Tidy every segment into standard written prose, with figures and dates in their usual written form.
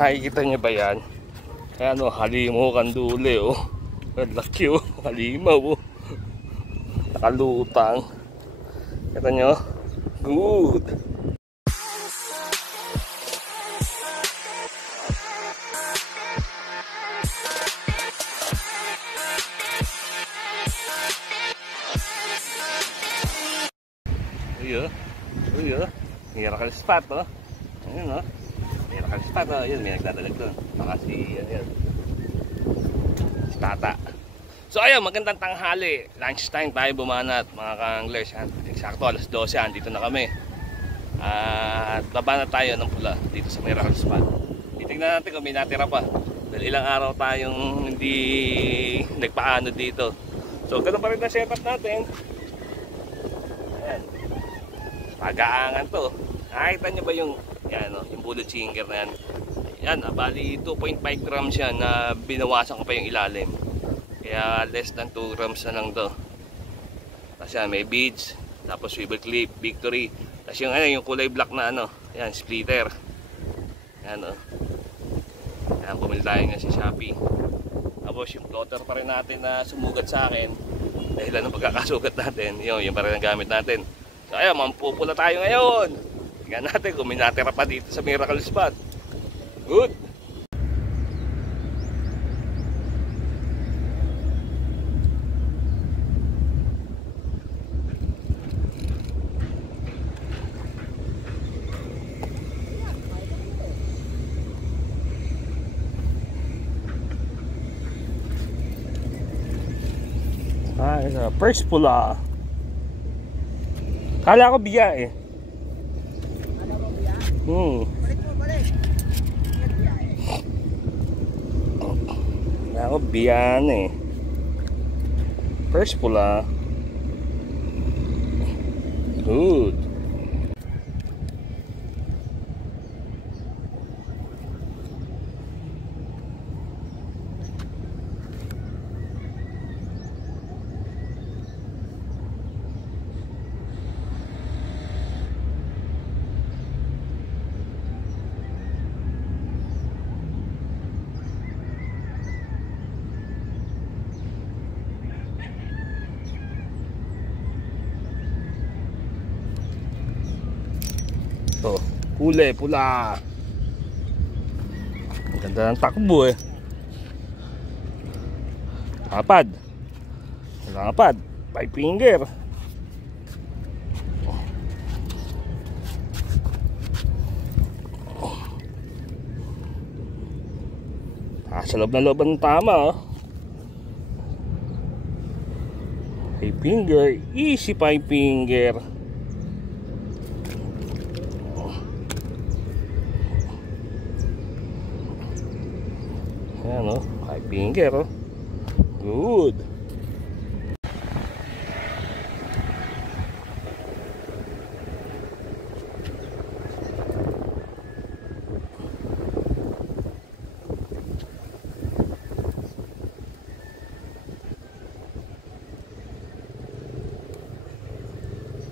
Nakikita niyo ba yan? Ayan o, halimaw kanduli o. Laki o, halimaw o. Nakalutang. Kita niyo? Good. Uy o. Miracle spot o. Ayun o. Miracle spot o. Ayun, may nagdadalag doon. Baka si, ayun. Si Tata. So ayun, magandang tanghali. Lunchtime tayo bumanat mga ka-anglers. Eksakto alas 12, andito na kami. At baba na tayo ng pula dito sa Miracle Spot. Titignan natin kung may natira pa. Dahil ilang araw tayong hindi nagpaano dito. So ganun pa rin na setup natin. Ayan. Pag-aangan to. Nakita nyo ba yung, yan, no, yung bullet singer na yan? Yan, bali 2.5 grams yan na binawasan ko pa yung ilalim. Kaya less than 2 grams na lang to. Tapos yan, may beads, tapos swivel clip, victory. Tapos yung, ano, yung kulay black na ano, yan, splitter. Yan o. Yan, bumili tayo nga sa Shopee. Tapos yung plotter pa rin natin na sumugat sa akin. Dahil ano pagkakasugat natin, yung pa rin ang gamit natin. So ayun, mampupula tayo ngayon. Tingnan natin kung may natira pa dito sa Miracle Spot. Good. First pula. Kala ko biya eh. Kala ko biya? Balik mo, balik. Biya eh. Kala ko biyan eh. First pula. Good. Huli, pula. Ang ganda ng takbo eh. Kapad. Kapad. 5 finger. Sa loob na loob ng tama oh. 5 finger. Easy 5 finger. Ayan o, 5 finger o. Good.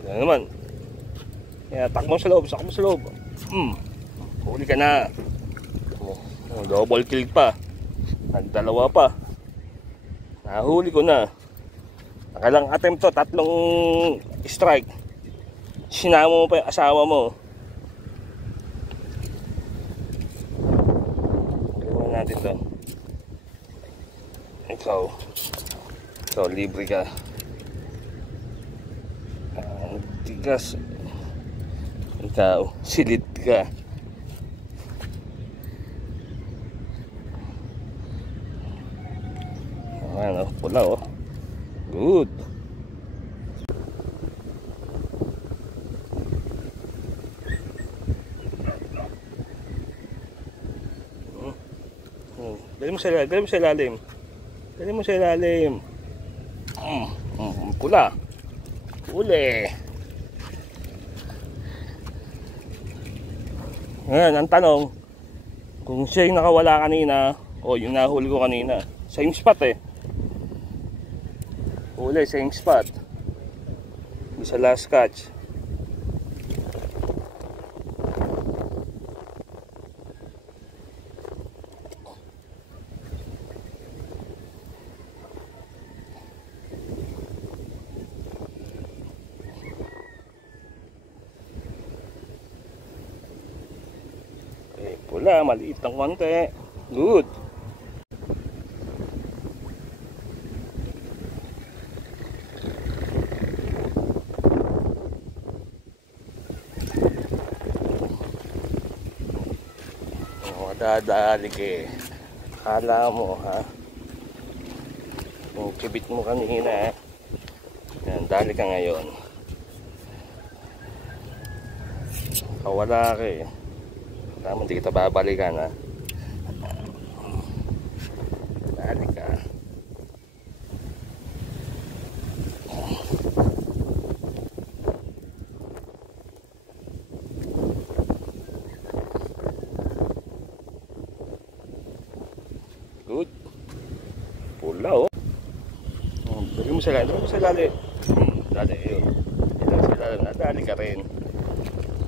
Ayan naman. Ayan, takbo sa loob, sakmo sa loob. Huli ka na. Double kill pa. Dalawa pa. Nahuli ko na. Nakalang attempt to, 3 strike. Sinama mo pa yung asawa mo. Gawin natin to. Ikaw libre ka. Tigas. Ikaw silit ka. Ano, pula oh. Good. Dali mo sa ilalim. Dali mo sa ilalim. Pula. Huli. Ngayon, ang tanong, kung siya yung nakawala kanina, o yung nahuli ko kanina, same spot eh. Huli, same spot. Sa last catch. wala, maliit ng konti. Good. Dadali ka. Akala mo ha, yung kibit mo kanina, yan, dali ka ngayon. Kawala ka eh. Tama, hindi kita babalikan ha. Dali ka. Good. Pula oh. Dali mo sa lalim. Dali mo sa lalim. Dali yun. Dali mo sa lalim. Dali ka rin.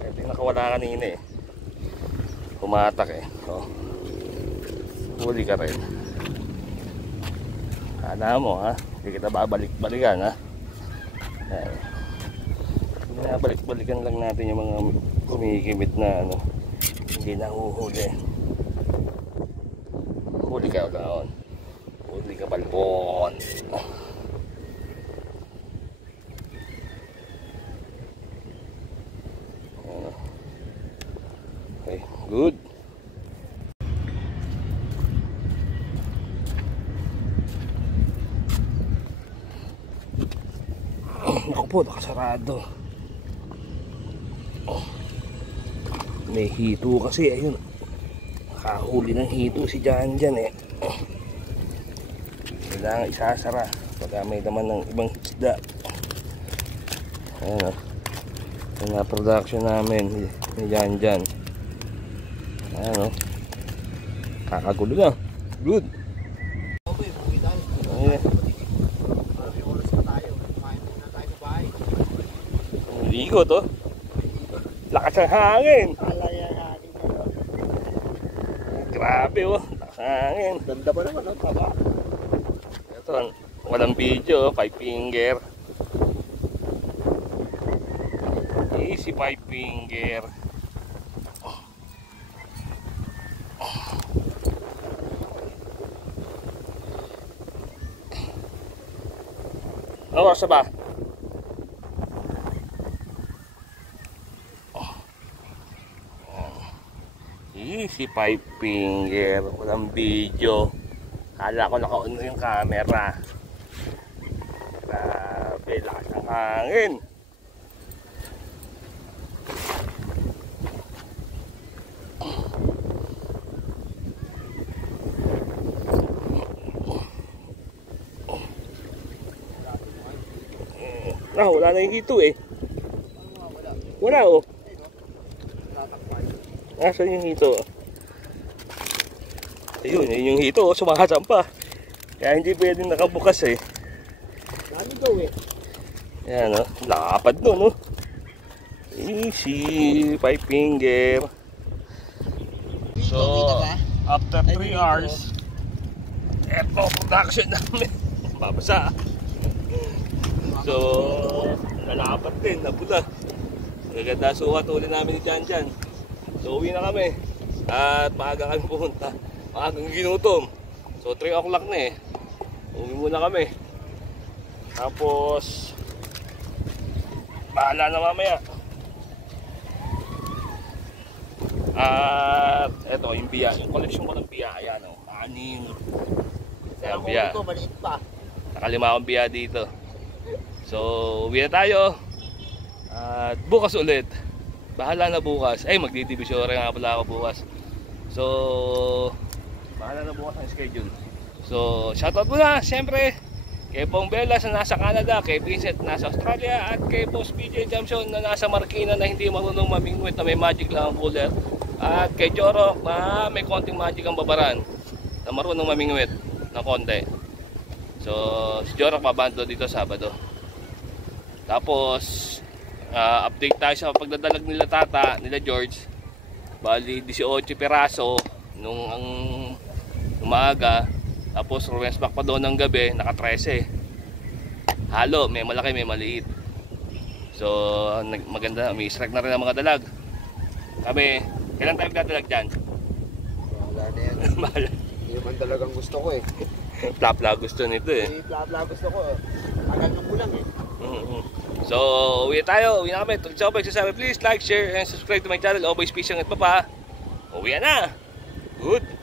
Ito yung nakawala kanina eh. Humatak eh. Oh. Huli ka rin. Kala mo ha. Hindi kita babalik-balikan ha. Binabalik-balikan lang natin yung mga kumikimit na ano. Hindi na huhuli. Huli ka ulit. Huli ka balbon. Okay, good. Naku po, nakasarado. May hito kasi, ayun. Nakahuli ng hito si Jan eh. Kailangan isasara pagka may naman ng ibang isda. Ayan o. Yung na production namin ni Jan. Ayan o. Kakagulo na. Good. Ayan. Ligo to. Lakas ang hangin. Grabe oh. Lakas ang hangin. Ganda pa naman, taba. Ito, walang video, 5 finger. Easy 5 finger. Ano oras ba? Easy 5 finger, walang video. Kala ko naka-on yung camera. Grabe, lakas ng hangin. Wala na yung hito eh. Wala oh. Nasaan yung hito? Ayun, yun yung hito, sumasampa. Kaya hindi pwedeng nakabukas eh. Dami daw eh. Yan o, lapad nun o. Easy, 5 finger. So, after 3 hours, eto production namin. Babasa. So, nalapad din, napula. Gaganda sukat uli namin ni Jan. So, uwi na kami. At maaga kami pumunta. Maagang ginutom. So 3 o'clock na eh. Uwi muna kami. Tapos bahala na mamaya. At eto yung biya. Yung collection ko ng biya. Ayan o. 6. Ayan biya. Maliit pa. Nakalima akong biya dito. So uwi na tayo. At bukas ulit. Bahala na bukas. Ay magdidibisyory nga pala ako bukas. So bahala na bukas ang schedule. So shoutout muna siyempre kay Bong Belas na nasa Canada, kay Vincent na nasa Australia, at kay Boss PJ Jamson na nasa Marikina na hindi marunong mamingwit na may magic lang ang cooler, at kay Jorok na may konting magic ang babaran na marunong mamingwit na konti. So si Jorok babando dito Sabado. Tapos update tayo sa pagdadalag nila tata, nila George. Bali 18 peraso nung ang umaga. Tapos rumes back pa doon ng gabi, naka 13. Halo, may malaki, may maliit. So maganda, may strike na rin ang mga dalag. Kami, kailan tayo dadalag dyan? Bahala. Hindi naman talagang gusto ko eh. Plapla gusto nito eh. Hindi bla gusto ko. Tagal nung kulang eh. So, uwi tayo. Uwi na kami. Tulad sa ako pagsasabi, please like, share, and subscribe to my channel. Always peace and papa. Uwi na. Good.